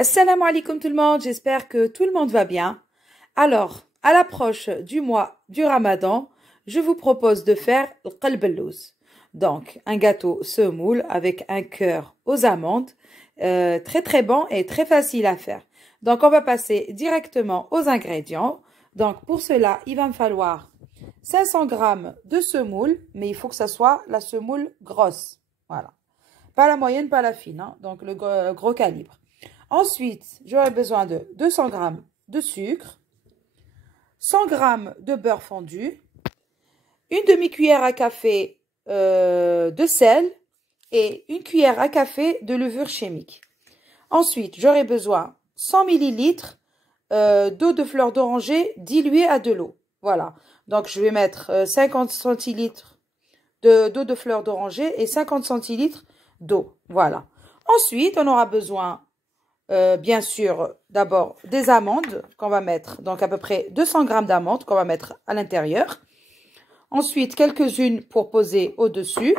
Assalamu alaikum tout le monde, j'espère que tout le monde va bien. Alors, à l'approche du mois du Ramadan, je vous propose de faire le qalb al-louz. Donc, un gâteau semoule avec un cœur aux amandes, très très bon et très facile à faire. Donc, on va passer directement aux ingrédients. Donc, pour cela, il va me falloir 500 g de semoule, mais il faut que ça soit la semoule grosse. Voilà. Pas la moyenne, pas la fine, hein, donc le gros calibre. Ensuite, j'aurai besoin de 200 g de sucre, 100 g de beurre fondu, une demi-cuillère à café de sel et une cuillère à café de levure chimique. Ensuite, j'aurai besoin 100 ml d'eau de fleur d'oranger diluée à de l'eau. Voilà. Donc, je vais mettre 50 centilitres d'eau de fleur d'oranger et 50 centilitres d'eau. Voilà. Ensuite, on aura besoin, bien sûr, d'abord des amandes qu'on va mettre, donc à peu près 200 g d'amandes qu'on va mettre à l'intérieur. Ensuite, quelques-unes pour poser au-dessus.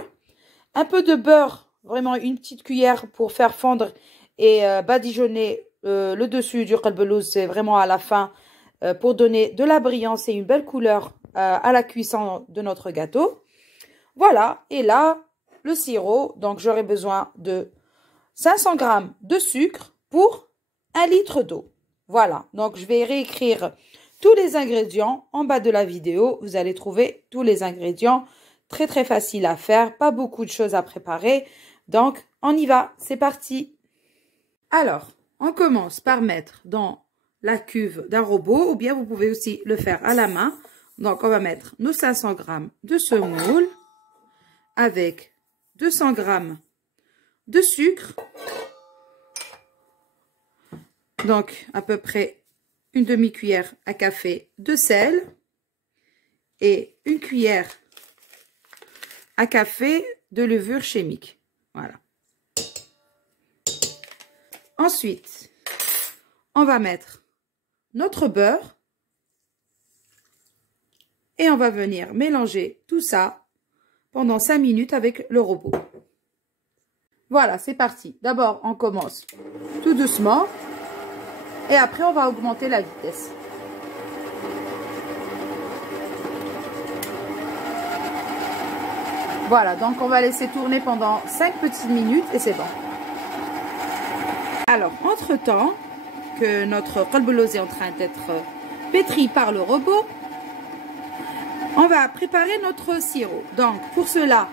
Un peu de beurre, vraiment une petite cuillère pour faire fondre et badigeonner le dessus du qalb al-louz. C'est vraiment à la fin pour donner de la brillance et une belle couleur à la cuisson de notre gâteau. Voilà, et là, le sirop, donc j'aurai besoin de 500 g de sucre pour 1 litre d'eau. Voilà, donc je vais réécrire tous les ingrédients en bas de la vidéo. Vous allez trouver tous les ingrédients, très très facile à faire, pas beaucoup de choses à préparer. Donc, on y va, c'est parti. Alors, on commence par mettre dans la cuve d'un robot, ou bien vous pouvez aussi le faire à la main. Donc, on va mettre nos 500 g de semoule avec 200 g de sucre, donc à peu près une demi-cuillère à café de sel et une cuillère à café de levure chimique. Voilà. Ensuite, on va mettre notre beurre et on va venir mélanger tout ça pendant 5 minutes avec le robot. Voilà, c'est parti. D'abord, on commence tout doucement et après, on va augmenter la vitesse. Voilà, donc on va laisser tourner pendant 5 petites minutes et c'est bon. Alors, entre-temps, que notre qalb al-louz est en train d'être pétri par le robot, on va préparer notre sirop. Donc, pour cela,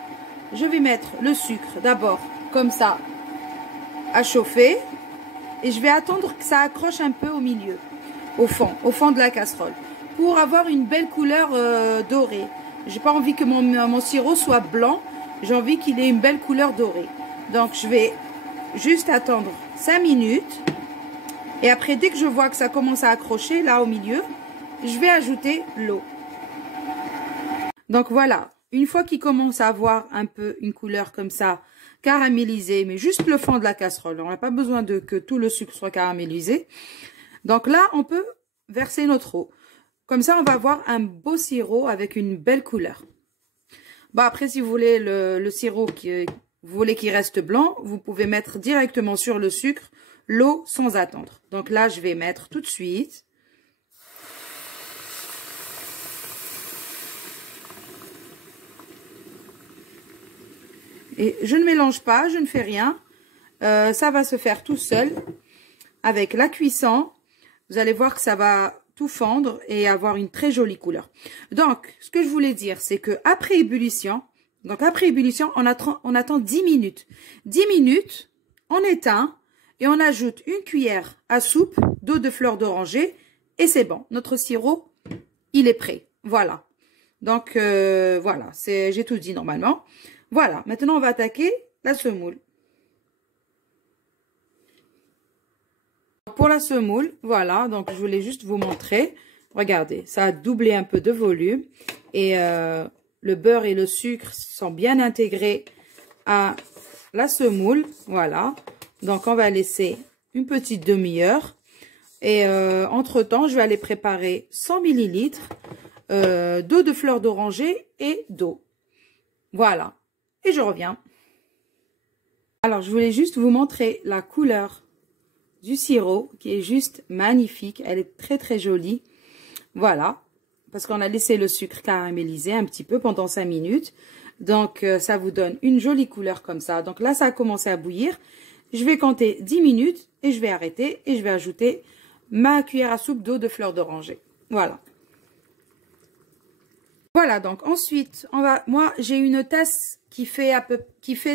je vais mettre le sucre d'abord, comme ça, à chauffer. Et je vais attendre que ça accroche un peu au milieu, au fond de la casserole, pour avoir une belle couleur dorée. J'ai pas envie que mon sirop soit blanc, j'ai envie qu'il ait une belle couleur dorée. Donc, je vais juste attendre 5 minutes. Et après, dès que je vois que ça commence à accrocher, là au milieu, je vais ajouter l'eau. Donc voilà, une fois qu'il commence à avoir un peu une couleur comme ça, caramélisée, mais juste le fond de la casserole, on n'a pas besoin que tout le sucre soit caramélisé. Donc là, on peut verser notre eau. Comme ça, on va avoir un beau sirop avec une belle couleur. Bon, après, si vous voulez le sirop, vous voulez qu'il reste blanc, vous pouvez mettre directement sur le sucre l'eau sans attendre. Donc là, je vais mettre tout de suite. Et je ne mélange pas, je ne fais rien. Ça va se faire tout seul avec la cuisson. Vous allez voir que ça va tout fondre et avoir une très jolie couleur. Donc, ce que je voulais dire, c'est que après ébullition, on attend 10 minutes. 10 minutes, on éteint et on ajoute une cuillère à soupe d'eau de fleur d'oranger et c'est bon. Notre sirop, il est prêt. Voilà. Donc, voilà, j'ai tout dit normalement. Voilà, maintenant on va attaquer la semoule. Pour la semoule, voilà, donc je voulais juste vous montrer. Regardez, ça a doublé un peu de volume et le beurre et le sucre sont bien intégrés à la semoule. Voilà, donc on va laisser une petite demi-heure et entre-temps, je vais aller préparer 100 ml d'eau de fleur d'oranger et d'eau. Voilà. Et je reviens. Alors, je voulais juste vous montrer la couleur du sirop qui est juste magnifique. Elle est très très jolie. Voilà, parce qu'on a laissé le sucre caraméliser un petit peu pendant 5 minutes. Donc, ça vous donne une jolie couleur comme ça. Donc là, ça a commencé à bouillir. Je vais compter 10 minutes et je vais arrêter et je vais ajouter ma cuillère à soupe d'eau de fleur d'oranger. Voilà. Voilà, donc ensuite, moi, j'ai une tasse qui fait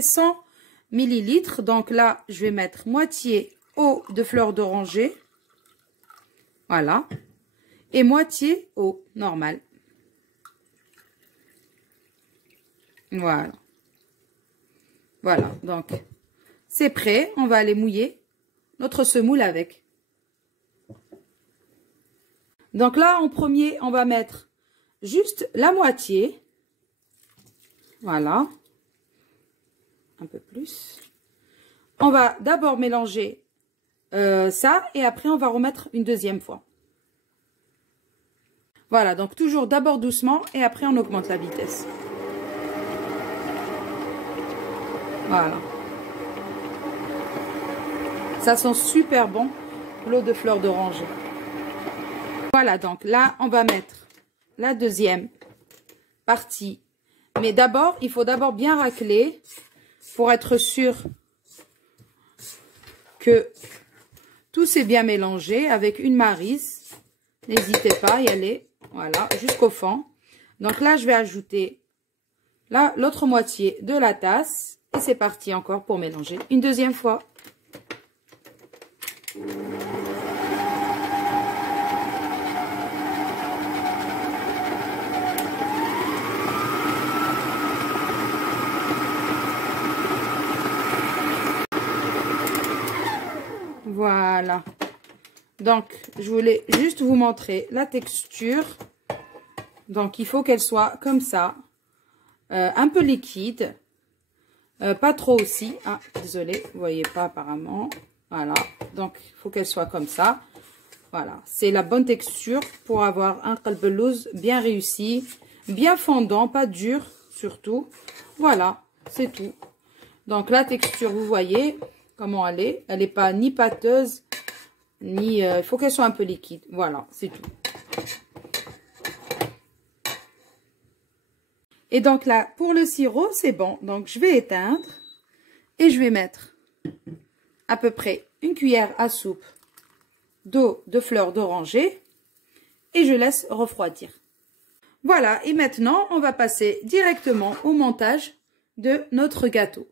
100 millilitres. Donc là, je vais mettre moitié eau de fleur d'oranger. Voilà. Et moitié eau normale. Voilà. Voilà, donc c'est prêt. On va aller mouiller notre semoule avec. Donc là, en premier, on va mettre juste la moitié. Voilà. Un peu plus. On va d'abord mélanger ça et après, on va remettre une deuxième fois. Voilà, donc toujours d'abord doucement et après, on augmente la vitesse. Voilà. Ça sent super bon, l'eau de fleur d'oranger. Voilà, donc là, on va mettre la deuxième partie. Mais d'abord, il faut d'abord bien racler pour être sûr que tout s'est bien mélangé avec une maryse. N'hésitez pas à y aller, voilà, jusqu'au fond. Donc là, je vais ajouter l'autre moitié de la tasse. Et c'est parti encore pour mélanger une deuxième fois. Voilà. Donc, je voulais juste vous montrer la texture. Donc, il faut qu'elle soit comme ça. Un peu liquide. Pas trop aussi. Ah, désolé, vous voyez pas apparemment. Voilà. Donc, il faut qu'elle soit comme ça. Voilà. C'est la bonne texture pour avoir un qalbelouz bien réussi. Bien fondant, pas dur surtout. Voilà, c'est tout. Donc, la texture, vous voyez comment elle est. Elle n'est pas ni pâteuse, ni... il faut qu'elle soit un peu liquide. Voilà, c'est tout. Et donc là, pour le sirop, c'est bon. Donc, je vais éteindre et je vais mettre à peu près une cuillère à soupe d'eau de fleur d'oranger et je laisse refroidir. Voilà, et maintenant, on va passer directement au montage de notre gâteau.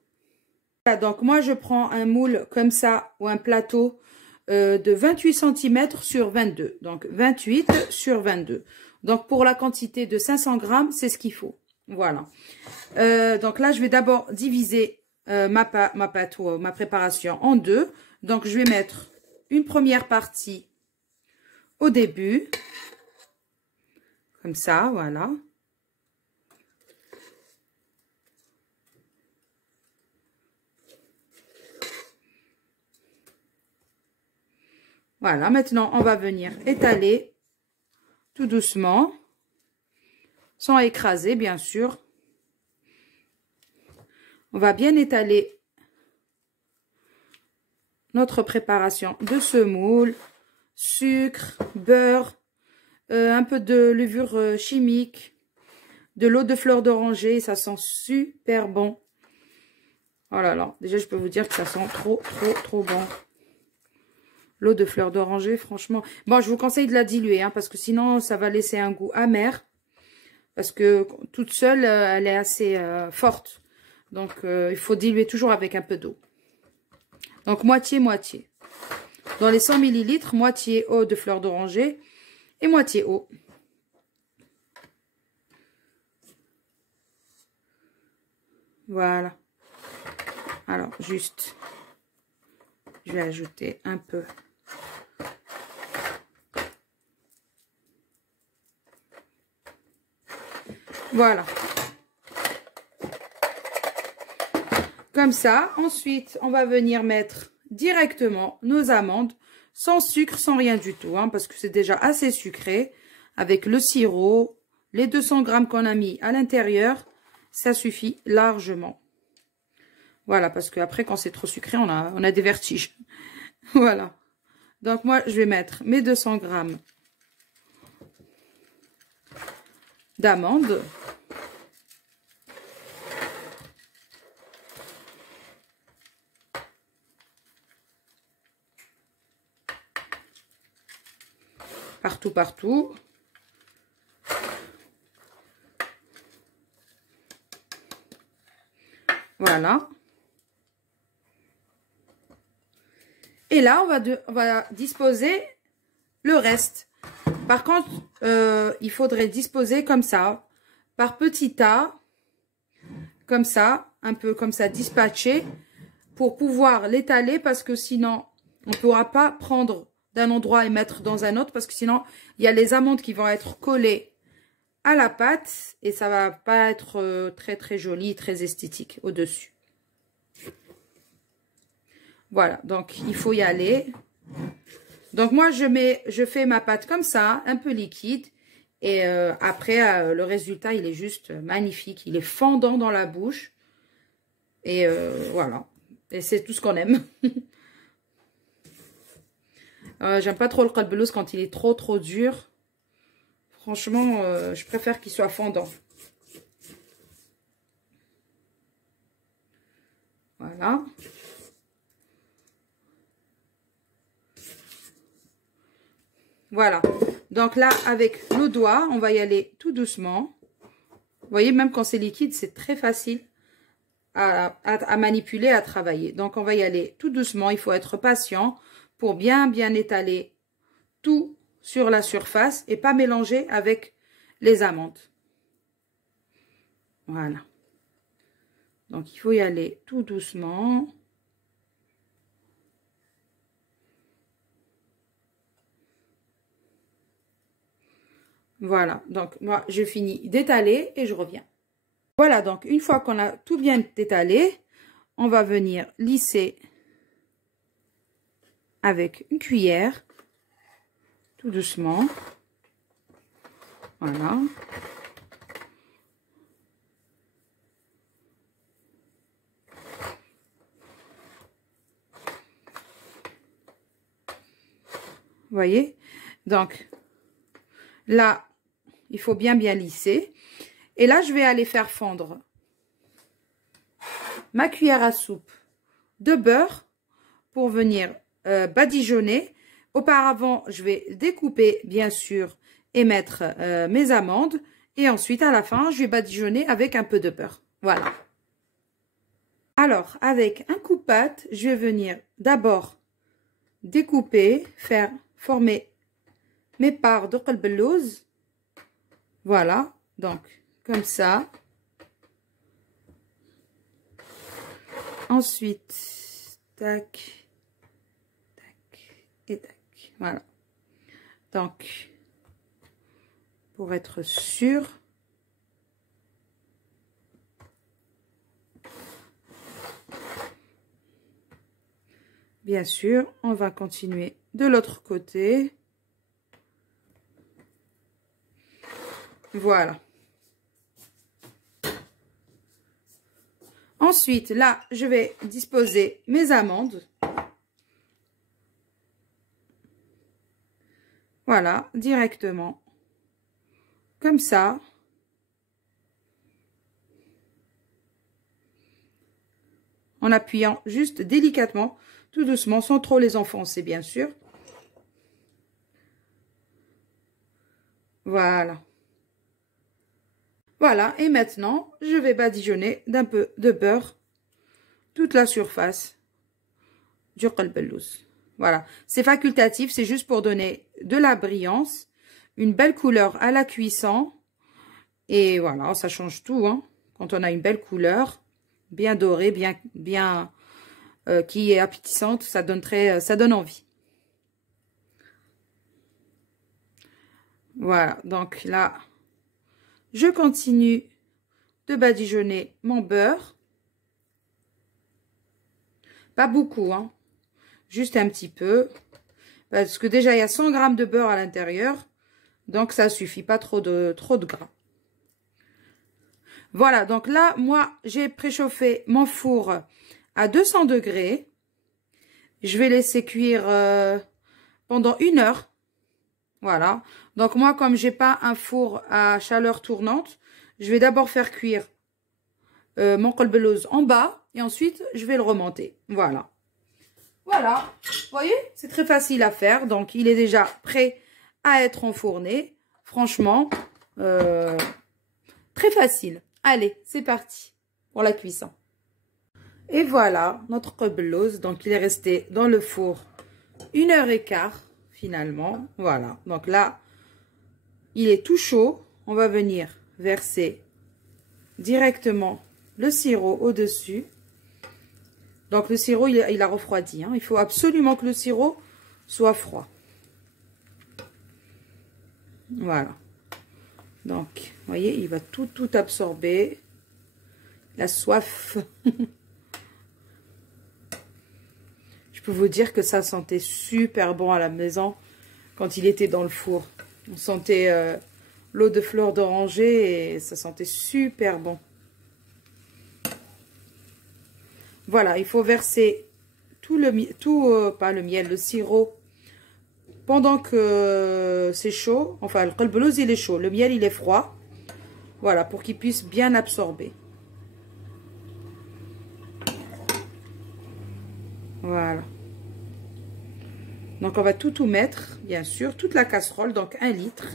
Voilà, donc moi, je prends un moule comme ça ou un plateau de 28 cm sur 22. Donc, 28 sur 22. Donc, pour la quantité de 500 grammes, c'est ce qu'il faut. Voilà. Donc là, je vais d'abord diviser ma pâte ou ma préparation en deux. Donc, je vais mettre une première partie au début. Comme ça, voilà. Voilà, maintenant, on va venir étaler tout doucement. Sans écraser, bien sûr. On va bien étaler notre préparation de semoule, sucre, beurre, un peu de levure chimique, de l'eau de fleur d'oranger. Ça sent super bon. Oh là là, déjà je peux vous dire que ça sent trop bon. L'eau de fleur d'oranger, franchement. Bon, je vous conseille de la diluer, hein, parce que sinon ça va laisser un goût amer. Parce que toute seule, elle est assez forte. Donc, il faut diluer toujours avec un peu d'eau. Donc, moitié-moitié. Dans les 100 ml, moitié eau de fleur d'oranger et moitié eau. Voilà. Alors, juste, je vais ajouter un peu. Voilà. Comme ça. Ensuite, on va venir mettre directement nos amandes sans sucre, sans rien du tout. Hein, parce que c'est déjà assez sucré. Avec le sirop, les 200 grammes qu'on a mis à l'intérieur, ça suffit largement. Voilà, parce qu'après, quand c'est trop sucré, on a des vertiges. Voilà. Donc, moi, je vais mettre mes 200 grammes d'amandes. Partout, partout. Voilà. Et là, on va disposer le reste. Par contre, il faudrait disposer comme ça, par petits tas, comme ça, un peu comme ça, dispatché, pour pouvoir l'étaler, parce que sinon, on ne pourra pas prendre d'un endroit et mettre dans un autre, parce que sinon, il y a les amandes qui vont être collées à la pâte, et ça va pas être très très joli, très esthétique au-dessus. Voilà, donc il faut y aller. Donc moi, je fais ma pâte comme ça, un peu liquide. Et après, le résultat, il est juste magnifique. Il est fondant dans la bouche. Et voilà. Et c'est tout ce qu'on aime. J'aime pas trop le qalbelouz quand il est trop dur. Franchement, je préfère qu'il soit fondant. Voilà. Voilà. Donc là, avec le doigt, on va y aller tout doucement. Vous voyez, même quand c'est liquide, c'est très facile à manipuler, à travailler. Donc, on va y aller tout doucement. Il faut être patient pour bien étaler tout sur la surface et pas mélanger avec les amandes. Voilà. Donc, il faut y aller tout doucement. Voilà, donc moi je finis d'étaler et je reviens. Voilà, donc une fois qu'on a tout bien étalé, on va venir lisser avec une cuillère, tout doucement. Voilà. Vous voyez? Donc là, il faut bien lisser. Et là, je vais aller faire fondre ma cuillère à soupe de beurre pour venir badigeonner. Auparavant, je vais découper, bien sûr, et mettre mes amandes. Et ensuite, à la fin, je vais badigeonner avec un peu de beurre. Voilà. Alors, avec un coupe-pâte, je vais venir d'abord découper, faire former mes parts de qalbelouz. Voilà, donc comme ça. Ensuite, tac, tac et tac. Voilà. Donc, pour être sûr. Bien sûr, on va continuer de l'autre côté. Voilà. Ensuite, là, je vais disposer mes amandes. Voilà, directement. Comme ça. En appuyant juste délicatement, tout doucement, sans trop les enfoncer, bien sûr. Voilà. Voilà, et maintenant, je vais badigeonner d'un peu de beurre toute la surface du qalbelouz. Voilà, c'est facultatif, c'est juste pour donner de la brillance, une belle couleur à la cuisson. Et voilà, ça change tout, hein, quand on a une belle couleur, bien dorée, bien qui est appétissante, ça donne envie. Voilà, donc là, je continue de badigeonner mon beurre. Pas beaucoup, hein. Juste un petit peu. Parce que déjà, il y a 100 g de beurre à l'intérieur. Donc, ça suffit pas trop de gras. Voilà, donc là, moi, j'ai préchauffé mon four à 200 degrés. Je vais laisser cuire pendant 1 heure. Voilà. Donc moi, comme j'ai pas un four à chaleur tournante, je vais d'abord faire cuire mon qalb-el-lawz en bas et ensuite je vais le remonter. Voilà. Voilà. Vous voyez, c'est très facile à faire. Donc il est déjà prêt à être enfourné. Franchement, très facile. Allez, c'est parti pour la cuisson. Et voilà, notre qalb-el-lawz. Donc il est resté dans le four 1h15 finalement. Voilà. Donc là, il est tout chaud. On va venir verser directement le sirop au-dessus. Donc le sirop, il a refroidi. Hein. Il faut absolument que le sirop soit froid. Voilà. Donc, vous voyez, il va tout absorber. La soif. Je peux vous dire que ça sentait super bon à la maison quand il était dans le four. On sentait l'eau de fleur d'oranger et ça sentait super bon. Voilà, il faut verser le sirop pendant que c'est chaud. Enfin, le qalb-el-lawz, il est chaud. Le miel, il est froid. Voilà, pour qu'il puisse bien absorber. Voilà. Donc, on va tout mettre, bien sûr. Toute la casserole, donc 1 litre.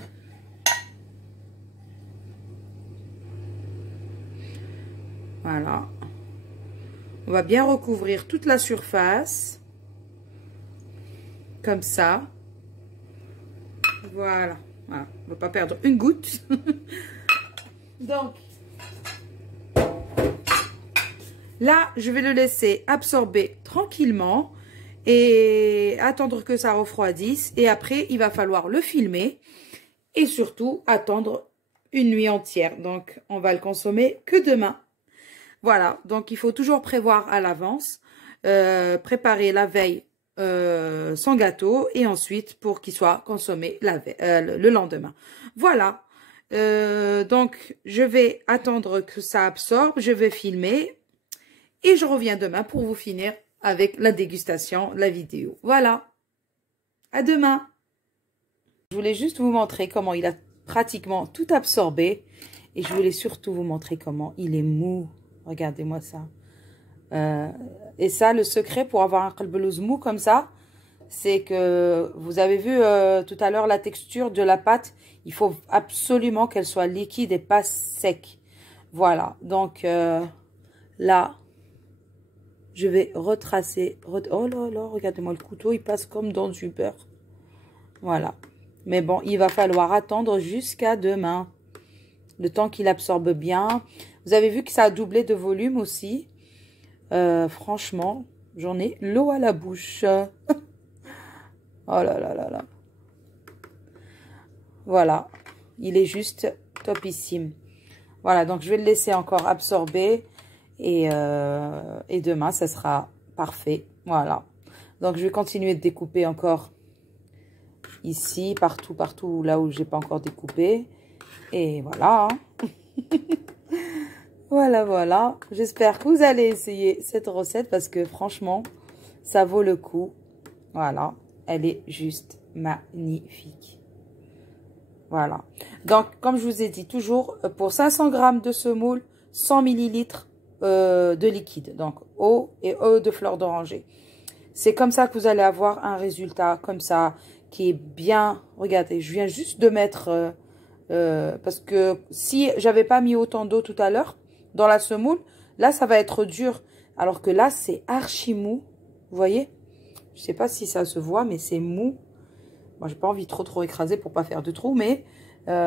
Voilà. On va bien recouvrir toute la surface. Comme ça. Voilà. Voilà. On ne va pas perdre une goutte. Donc, là, je vais le laisser absorber tranquillement et attendre que ça refroidisse. Et après, il va falloir le filmer et surtout attendre une nuit entière. Donc, on va le consommer que demain. Voilà, donc il faut toujours prévoir à l'avance, préparer la veille son gâteau et ensuite pour qu'il soit consommé le lendemain. Voilà, donc je vais attendre que ça absorbe, je vais filmer et je reviens demain pour vous finir avec la dégustation, la vidéo. Voilà, à demain. Je voulais juste vous montrer comment il a pratiquement tout absorbé et je voulais surtout vous montrer comment il est mou. Regardez-moi ça. Et ça, le secret pour avoir un qalb-el-lawz mou comme ça, c'est que vous avez vu tout à l'heure la texture de la pâte. Il faut absolument qu'elle soit liquide et pas sec. Voilà. Donc là, je vais retracer. Oh là là, regardez-moi le couteau, il passe comme dans du beurre. Voilà. Mais bon, il va falloir attendre jusqu'à demain. Le temps qu'il absorbe bien. Vous avez vu que ça a doublé de volume aussi. Franchement, j'en ai l'eau à la bouche. Oh là là là là. Voilà. Il est juste topissime. Voilà, donc je vais le laisser encore absorber. Et demain, ça sera parfait. Voilà. Donc, je vais continuer de découper encore ici, partout là où j'ai pas encore découpé. Et voilà. Voilà. J'espère que vous allez essayer cette recette parce que franchement, ça vaut le coup. Voilà. Elle est juste magnifique. Voilà. Donc, comme je vous ai dit, toujours pour 500 g de semoule, 100 ml de liquide. Donc, eau et eau de fleur d'oranger. C'est comme ça que vous allez avoir un résultat comme ça qui est bien. Regardez, je viens juste de mettre... parce que si j'avais pas mis autant d'eau tout à l'heure dans la semoule, là ça va être dur, alors que là c'est archi mou, vous voyez, je sais pas si ça se voit mais c'est mou. Moi j'ai pas envie trop écraser pour pas faire de trous, mais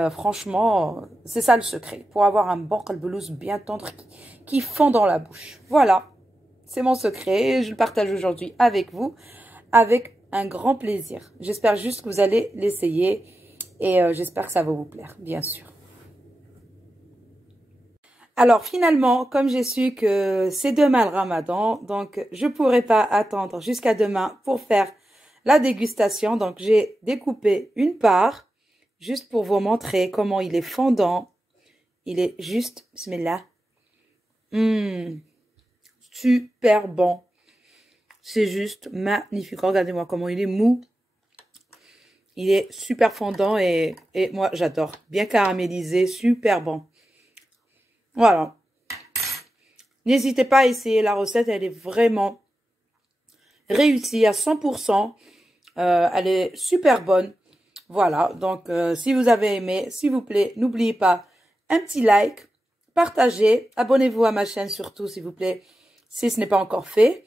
franchement c'est ça le secret pour avoir un bon qalb-el-lawz bien tendre qui fond dans la bouche. Voilà, c'est mon secret et je le partage aujourd'hui avec vous avec un grand plaisir. J'espère juste que vous allez l'essayer. Et j'espère que ça va vous plaire, bien sûr. Alors, finalement, comme j'ai su que c'est demain le ramadan, donc je ne pourrai pas attendre jusqu'à demain pour faire la dégustation. Donc, j'ai découpé une part, juste pour vous montrer comment il est fondant. Il est juste, bismillah, super bon. C'est juste magnifique. Regardez-moi comment il est mou. Il est super fondant et moi, j'adore. Bien caramélisé, super bon. Voilà. N'hésitez pas à essayer la recette, elle est vraiment réussie à 100%. Elle est super bonne. Voilà, donc si vous avez aimé, s'il vous plaît, n'oubliez pas un petit like, partagez, abonnez-vous à ma chaîne surtout, s'il vous plaît, si ce n'est pas encore fait.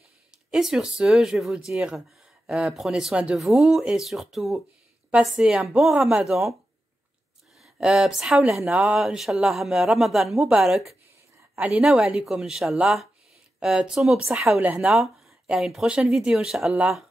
Et sur ce, je vais vous dire, prenez soin de vous et surtout, passez un bon ramadan. بصحة ولهنا إن شاء الله رمضان مبارك علينا وعليكم إن شاء الله تصوموا بصحة ولهنا et à une prochaine vidéo إن شاء الله